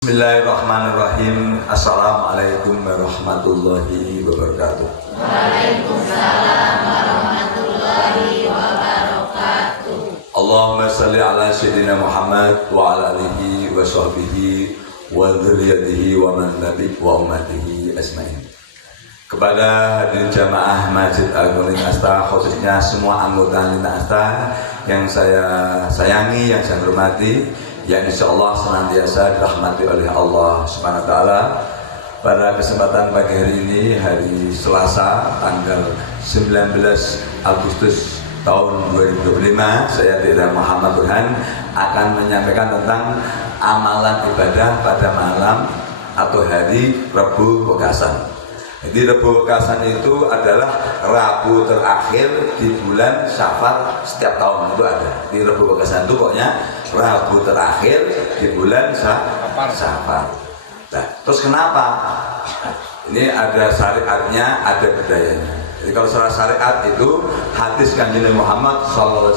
Bismillahirrahmanirrahim. Assalamualaikum warahmatullahi wabarakatuh. Waalaikumsalam warahmatullahi wabarakatuh. Allahumma salli ala sayyidina Muhammad wa ala alihi wa sahbihi wa dzurriyyatihi wa man nabi wa ummatihi ajmain. Kepada hadirin jamaah Masjid Al-Mu'min Asta, khususnya semua anggota Lina Asta yang saya sayangi, yang saya hormati, yang insyaallah senantiasa dirahmati oleh Allah Subhanahu wa taala. Pada kesempatan pagi hari ini, hari Selasa tanggal 19 Agustus tahun 2025, saya Dr. Muhammad Burhan akan menyampaikan tentang amalan ibadah pada malam atau hari Rabu Wekasan. Jadi Rabu Wekasan itu adalah Rabu terakhir di bulan Syawal setiap tahun itu ada. Di Rabu Wekasan itu pokoknya Rabu terakhir di bulan Syawal. Nah, terus kenapa? Ini ada syariatnya, ada budayanya. Jadi kalau secara syariat itu hadis Kanjeng Muhammad SAW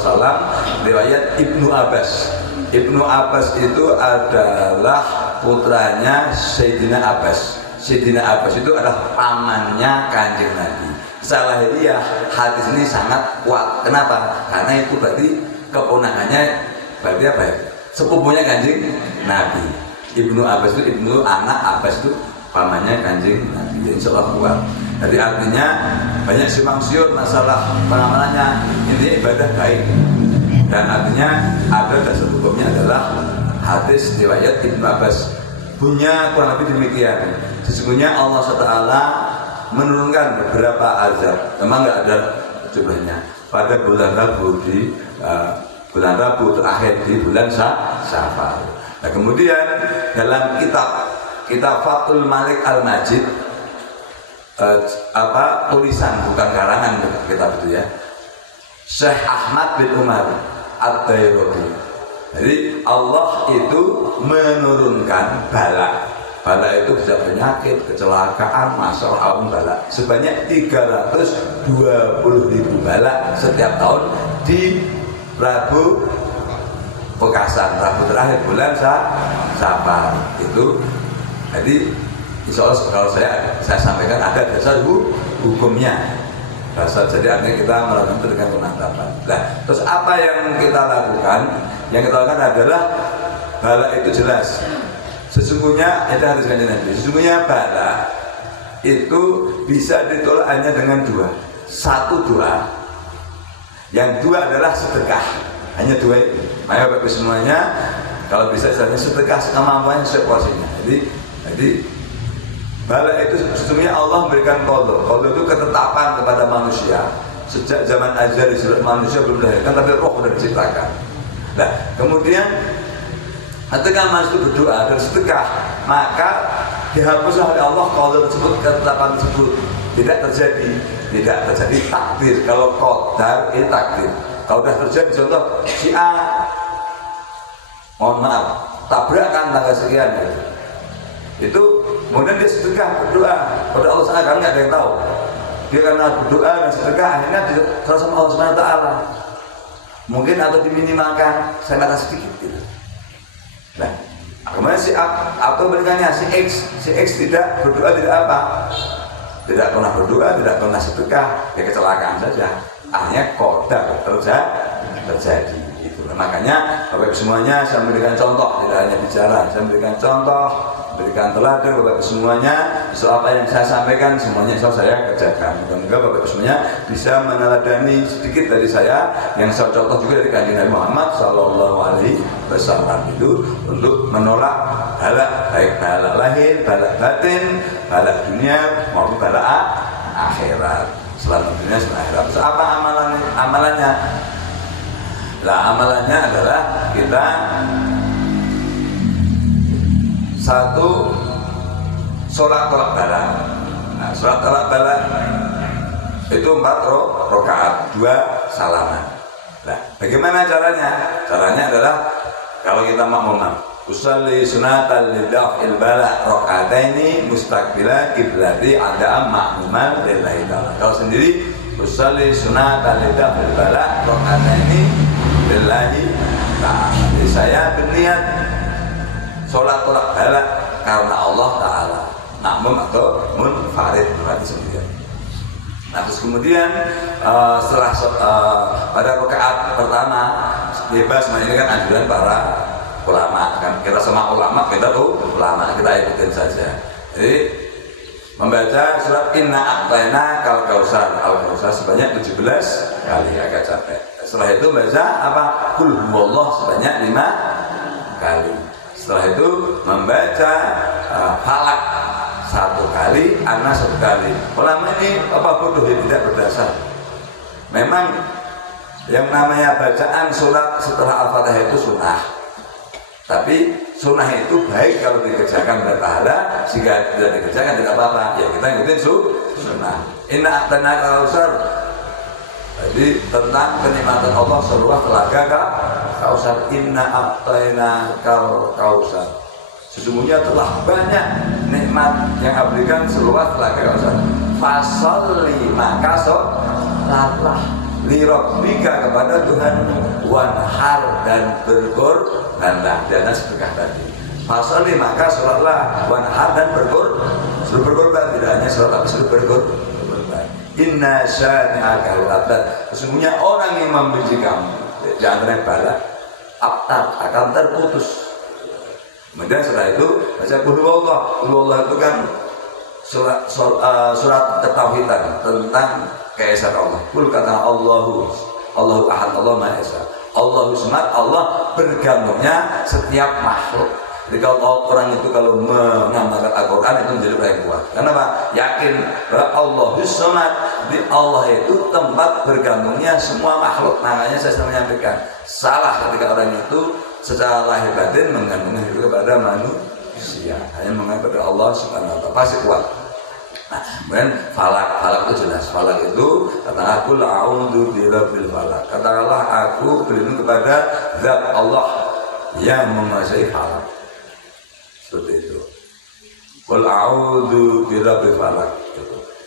riwayat Ibnu Abbas. Ibnu Abbas itu adalah putranya Sayyidina Abbas. Sayyidina Abbas itu adalah pamannya Kanjeng Nabi. Secara lahiriah hadis ini sangat kuat. Kenapa? Karena itu berarti keponakannya, berarti apa ya? Sepupunya Kanjeng Nabi. Ibnu Abbas itu ibnu anak Abbas itu pamannya Kanjeng Nabi. Insya Allah kuat. Jadi artinya banyak simpang siur masalah pengamalannya. Ini ibadah baik. Dan artinya ada dasar hukumnya adalah hadis riwayat Ibnu Abbas. Punya kurang lebih demikian. Sesungguhnya Allah SWT menurunkan beberapa azab. Memang nggak ada jumlahnya. Pada bulan Rabu bulan Rabu terakhir di bulan Syawal. Nah, kemudian dalam kitab Fathul Malik Al-Majid, tulisan bukan karangan kitab itu ya, Syekh Ahmad bin Umar Ad-Dairawi. Jadi Allah itu menurunkan bala. Bala itu bisa penyakit, kecelakaan, masalah bala sebanyak 320.000 bala setiap tahun di Rabu Wekasan, Rabu terakhir bulan Syawal itu. Jadi insya Allah kalau saya sampaikan ada dasar hukumnya. Dasar, jadi artinya kita melakukan itu dengan kemantapan. Nah, terus apa yang kita lakukan? Yang kita lakukan adalah bala itu jelas. Sesungguhnya itu harus Kanjeng Nabi. Sesungguhnya bala itu bisa ditolak hanya dengan dua. Satu doa, yang dua adalah sedekah. Hanya dua itu. Maka Bapak semuanya kalau bisa istilahnya sedekah kemampuan seporsinya. Jadi bala itu sesungguhnya Allah memberikan qadha. Qadha itu ketetapan kepada manusia. Sejak zaman azali manusia belum dilahirkan tapi roh sudah diciptakan. Nah, kemudian ketika manusia berdoa dan sedekah, maka dihapuslah oleh Allah qadha tersebut, ketetapan tersebut. Tidak terjadi takdir. Kalau qadar itu takdir. Kalau sudah terjadi contoh si A, mohon maaf, tabrakan tanggal sekian gitu. Itu kemudian dia sedekah berdoa pada Allah SWT, karena nggak ada yang tahu. Dia karena berdoa dan sedekah akhirnya diterima sama Allah SWT. Mungkin atau diminimalkan sangat sedikit gitu. Nah, kemudian si A atau berikannya si X tidak berdoa, tidak apa, tidak pernah berdoa, tidak pernah sedekah, ya kecelakaan saja. Akhirnya qadar terjadi. Makanya Bapak Ibu semuanya saya memberikan contoh, tidak hanya bicara, saya memberikan contoh, berikan teladan Bapak Ibu semuanya. Soal apa yang saya sampaikan semuanya saya kerjakan. Moga-moga Bapak Ibu semuanya bisa meneladani sedikit dari saya yang saya contoh juga dari Kanjeng Nabi Muhammad SAW itu untuk menolak bala, baik bala lahir, bala batin, bala dunia maupun bala akhirat. Selamat dunia, selamat akhirat. So, apa amalannya? Nah, amalannya adalah kita satu sholat tolak bala. Nah, sholat tolak bala itu 4 rakaat, 2 salaman. Nah, bagaimana caranya? Caranya adalah kalau kita makmum, usalli sunatan lidaf'il bala raka'ataini mustaqbila qiblati ada makmuman lillahi ta'ala. Kalau sendiri usalli sunatan lidaf'il bala raka'ataini lillahi ta'ala. Jadi saya berniat sholat tolak balak karena Allah Ta'ala, makmum atau munfarid berarti sendirian. Nah terus kemudian setelah pada rakaat pertama bebas, nah ini kan anjuran para ulama kan, kita sama ulama, kita tuh ulama, kita ikutin saja. Jadi membaca surat Inna A'tayna Kal Kautsar, Al Kautsar sebanyak 17 kali, agak capek. Setelah itu baca apa? Qul huwallah sebanyak 5 kali. Setelah itu membaca Falak 1 kali, Anas 1 kali. Ulama ini apa bodoh ya, tidak berdasar. Memang yang namanya bacaan surat setelah Al-Fatihah itu sunnah. Tapi sunnah itu baik kalau dikerjakan berpahala, jika tidak dikerjakan tidak apa-apa. Ya kita ikutin sunnah. Inna A'tayna Kal Kautsar. Jadi tentang kenikmatan Allah seluruh telaga Kautsar. Inna A'tayna Kal Kautsar. Sesungguhnya telah banyak nikmat yang berikan seluas telaga Kautsar. Fasolli maka sholatlah lirabbika kepada Tuhanmu, wanhar dan berkorbanlah. Dan sedekah tadi. Fasolli maka sholatlah, wanhar dan suruh berkorban, tidak hanya sholat tapi suruh berkorban. Inna syani'aka al-abtar. Sesungguhnya orang yang membenci kamu, jangan kena bala, abtar akan terputus. Kemudian setelah itu baca Qul huwallah. Qul huwallah itu kan surat ketauhidan tentang keesaan Allah. Qul kata Allahu ahad, Allah maha esa, Allahu samad, Allah bergantungnya setiap makhluk. Jadi kalau orang itu kalau mengamalkan Al-Quran itu menjadi orang yang kuat. Kenapa? Yakin bahwa Allahu samad, di Allah itu tempat bergantungnya semua makhluk. Makanya saya sudah menyampaikan, salah ketika orang itu secara lahir batin menggantungkan hidup kepada manusia, hanya menganggap kepada Allah Subhanahu wa ta'ala, pasti kuat. Nah, kemudian falak itu jelas. Falak itu katakanlah Qul a'udzu birabbil falak. Katakanlah aku berlindung kepada zat Allah yang menguasai falak. Seperti itu. Qul a'udzu birabbil falak.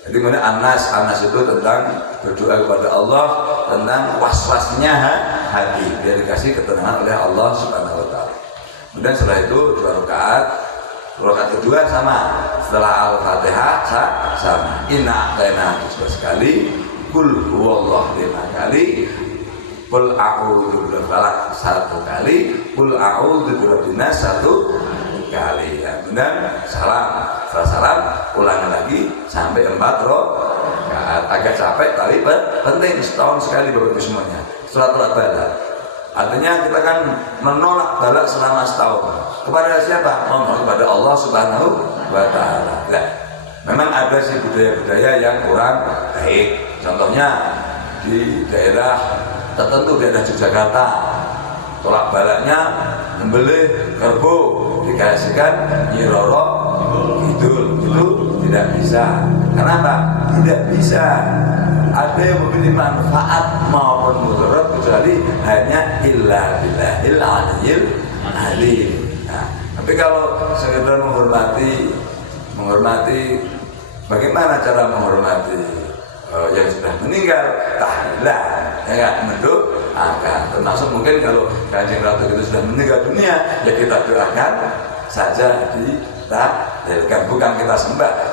Jadi kemudian Anas itu tentang berdoa kepada Allah tentang was-wasnya hati, biar dikasih ketenangan oleh Allah Subhanahu wa ta'ala. Kemudian setelah itu 2 rakaat. Rakaat kedua sama, setelah Al-Fatihah sama. Inna A'tayna 17 kali, Qul huwallah 5 kali, Qul a'udzu birabbil falaq 1 kali, Qul a'udzu birabbin nas 1 kali. Ya, kemudian salam. Setelah salam ulangi lagi sampai 4 rakaat. Agak capek tapi penting, setahun sekali Bapak Ibu semuanya. Surat balak. Artinya kita kan menolak balak selama setahun. Kepada siapa? Menolak kepada Allah Subhanahu wa ta'ala. Nah, memang ada sih budaya-budaya yang kurang baik. Contohnya di daerah tertentu, daerah Yogyakarta, tolak balaknya membeli kerbau dikasihkan Nyi Roro Kidul. Itu tidak bisa. Kenapa? Tidak bisa. Ada yang memiliki manfaat maupun mudarat kecuali hanya illa billahil aliyyil alim. Nah, tapi kalau sekedar menghormati, bagaimana cara menghormati yang sudah meninggal? Tahlilan, ya mendoakan. Termasuk mungkin kalau Kanjeng Ratu itu sudah meninggal dunia, ya kita doakan saja bukan kita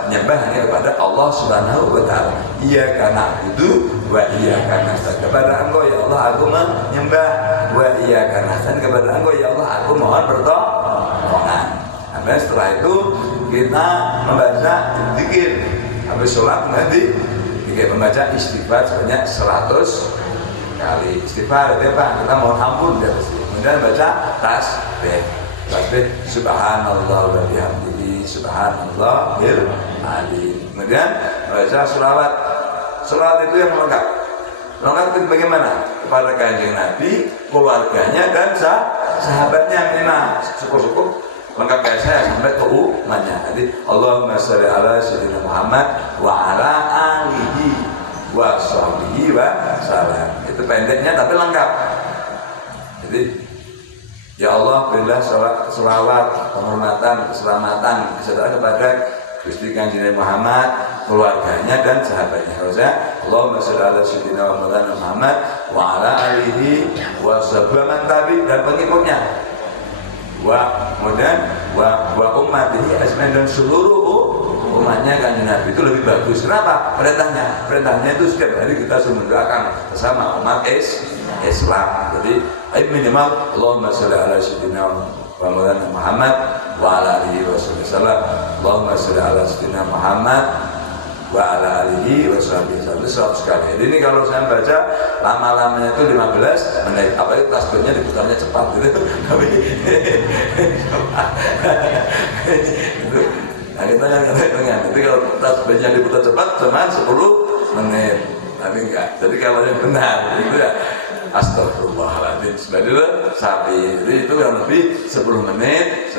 menyembah hanya kepada Allah Subhanahu wa ta'ala. Iyyaka na'budu wa iyyaka nasta'in. Kepada Engkau ya Allah aku menyembah, wa iyyaka nasta'in, kepada Engkau ya Allah aku mohon pertolongan. Nah, setelah itu kita membaca zikir. Habis sholat nanti kita membaca istighfar sebanyak 100 kali. Istighfar itu apa? Kita mohon ampun dari sini. Kemudian baca tasbih. Subhanallah wa bihamdihi subhanallahil alim. Kemudian baca selawat. Selawat itu yang lengkap. Lengkap itu bagaimana? Kepada Kanjeng Nabi, keluarganya dan sahabatnya. Minimal syukur-syukur lengkap kayak saya sampai ke umatnya. Jadi Allahumma sholli ala sayyidina Muhammad wa ala alihi wa sahbihi wa salam. Itu pendeknya tapi lengkap. Jadi ya Allah, berilah selawat, penghormatan, keselamatan, kesejahteraan kepada Gusti Kanjeng Muhammad, keluarganya dan sahabatnya. Harusnya Allahumma sholli ala sayyidina Muhammad wa ala alihi wa sahbihi man tabi, dan pengikutnya. Kemudian wa ummatihi ajmain, dan seluruh umatnya kanjeng Nabi itu lebih bagus. Kenapa? Perintahnya itu setiap hari kita harus mendoakan bersama umat Islam. Jadi minimal Allahumma sholli ala sayyidina wa maulana Muhammad wa ala alihi wasallam. Allahumma sholli ala sayyidina Muhammad wa ala alihi wasallam. 100 kali. Jadi ini kalau saya baca lama-lamanya itu 15 menit. Apa itu tasbihnya diputarnya cepat gitu. Tapi nah kita kan kadang-kadang itu kalau tasbihnya diputar cepat cuma 10 menit, tapi enggak. Jadi kalau yang benar itu ya astagfirullahaladzim sebenarnya sapi. Jadi itu yang lebih 10 menit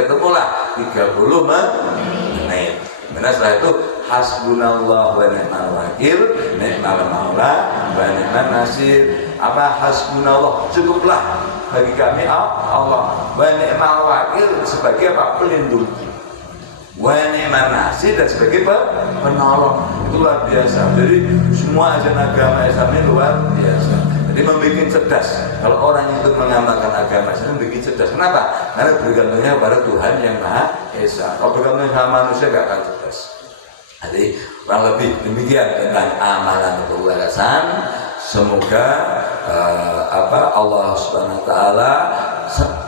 ketemulah 30 menit. Kemudian setelah itu hasbunallah wa ni'mal wakil, ni'mal maula wa ni'man nasir. Apa hasbunallah, cukuplah bagi kami Allah, wa ni'mal wakil sebagai apa? Pelindung, wa ni'man nasir dan sebagai penolong. Itu luar biasa. Jadi semua ajaran agama Islam ini luar biasa. Jadi membuat cerdas. Kalau orang itu mengamalkan agama Islam membuat cerdas. Kenapa? Karena bergantungnya kepada Tuhan yang Maha Esa. Kalau bergantung sama manusia gak akan cerdas. Jadi kurang lebih demikian tentang amalan keluarasan. Semoga Allah Subhanahu Wa Taala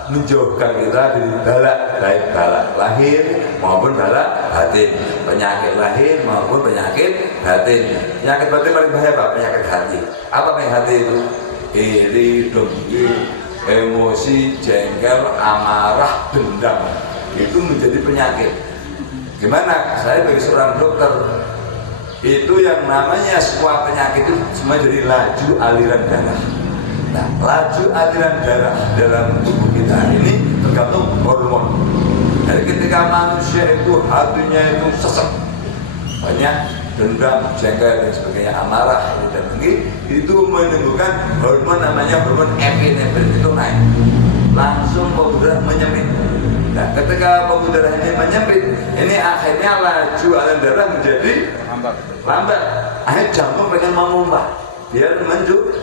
menjauhkan kita dari balak, baik balak lahir maupun balak batin, penyakit lahir maupun penyakit batin. Penyakit batin paling bahaya apa? Penyakit hati. Apa penyakit hati itu? Iri, dengki, emosi, jengkel, amarah, dendam. Itu menjadi penyakit. Gimana? Saya bagi seorang dokter, itu yang namanya semua penyakit itu semua jadi laju aliran darah. Nah, laju aliran darah dalam tubuh kita ini tergantung hormon. Jadi ketika manusia itu hatinya itu sesek, banyak dendam, jengkel dan sebagainya, amarah dan dengki, itu menimbulkan hormon namanya hormon epinefrin itu naik, langsung pembuluh darah menyempit. Nah, ketika pembuluh darah ini menyempit, ini akhirnya laju aliran darah menjadi lambat. Akhirnya jantung pengen memumpah biar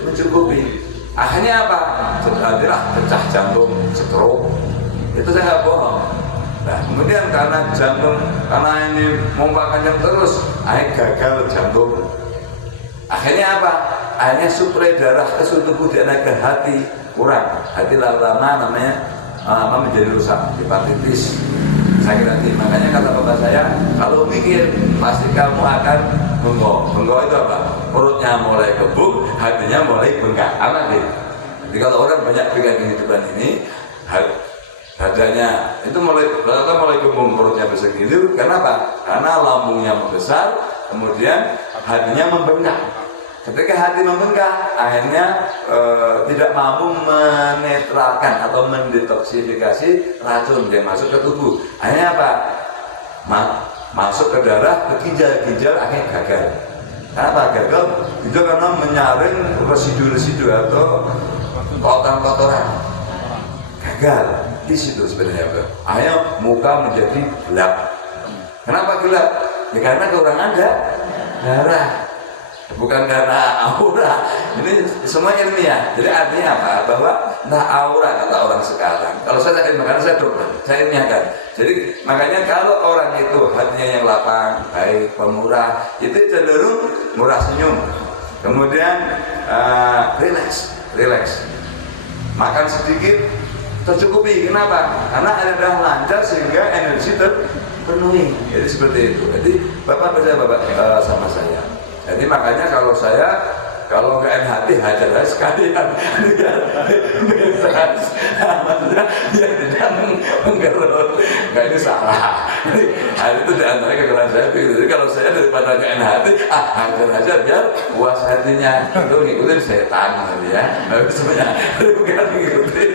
mencukupi. Akhirnya apa? Terjadilah pecah jantung, stroke. Itu saya nggak bohong. Nah, kemudian karena jantung, karena ini mompa kencang terus, akhirnya gagal jantung. Akhirnya apa? Akhirnya suplai darah ke seluruh tubuh ke hati kurang. Hati lama-lama namanya menjadi rusak, hepatitis, sakit hati. Makanya kata bapak saya, kalau mikir pasti kamu akan bengkok. Bengkok itu apa? Perutnya mulai kebung, hatinya mulai bengkak. Apa gitu? Jadi kalau orang banyak pegang kehidupan ini, hatinya itu mulai kebung, perutnya besar gitu. Kenapa? Karena lambungnya membesar, kemudian hatinya membengkak. Ketika hati membengkak, akhirnya tidak mampu menetralkan atau mendetoksifikasi racun yang masuk ke tubuh. Akhirnya apa? Masuk ke darah, ke ginjal akhirnya gagal. Kenapa gagal? Itu karena menyaring residu-residu atau kotoran-kotoran. Gagal di situ sebenarnya. Akhirnya muka menjadi gelap. Kenapa gelap? Ya karena kekurangan darah. Bukan karena aura. Ini semua ilmiah. Jadi artinya apa? Bahwa entah aura kata orang sekarang. Kalau saya makanya saya dokter, saya ilmiahkan. Jadi makanya kalau orang itu hatinya yang lapang, baik, pemurah, itu cenderung murah senyum. Kemudian relax. Makan sedikit tercukupi. Kenapa? Karena ada darah lancar sehingga energi terpenuhi. Jadi seperti itu. Jadi Bapak percaya sama saya. Jadi makanya kalau nggak enak hati hajar saya sekalian bebas, dia tidak menggerut. Nggak, ini salah. Jadi itu diantara kekurangan saya. Jadi kalau saya daripada nggak enak hati, hajar aja biar puas hatinya. Itu ngikutin setan ya. Tapi sebenarnya bukan ngikutin.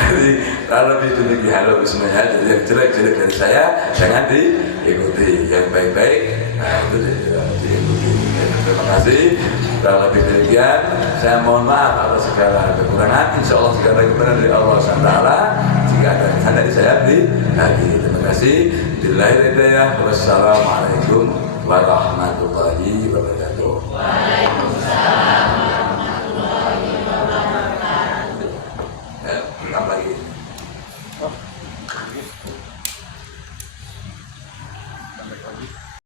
Jadi kalau lebih demikian lebih semuanya. Jadi yang jelek-jelek dari saya jangan diikuti. Yang baik-baik, nah itu diikuti. Terima kasih. Kalau lebih demikian, saya mohon maaf atas segala kekurangan. Insya Allah segala kekurangan dari Allah SWT. Jika ada kesalahan dari saya beri lagi. Terima kasih. Bismillahirrahmanirrahim. Wassalamualaikum warahmatullahi wabarakatuh. Waalaikumsalam warahmatullahi wabarakatuh. Ya, lagi. pagi.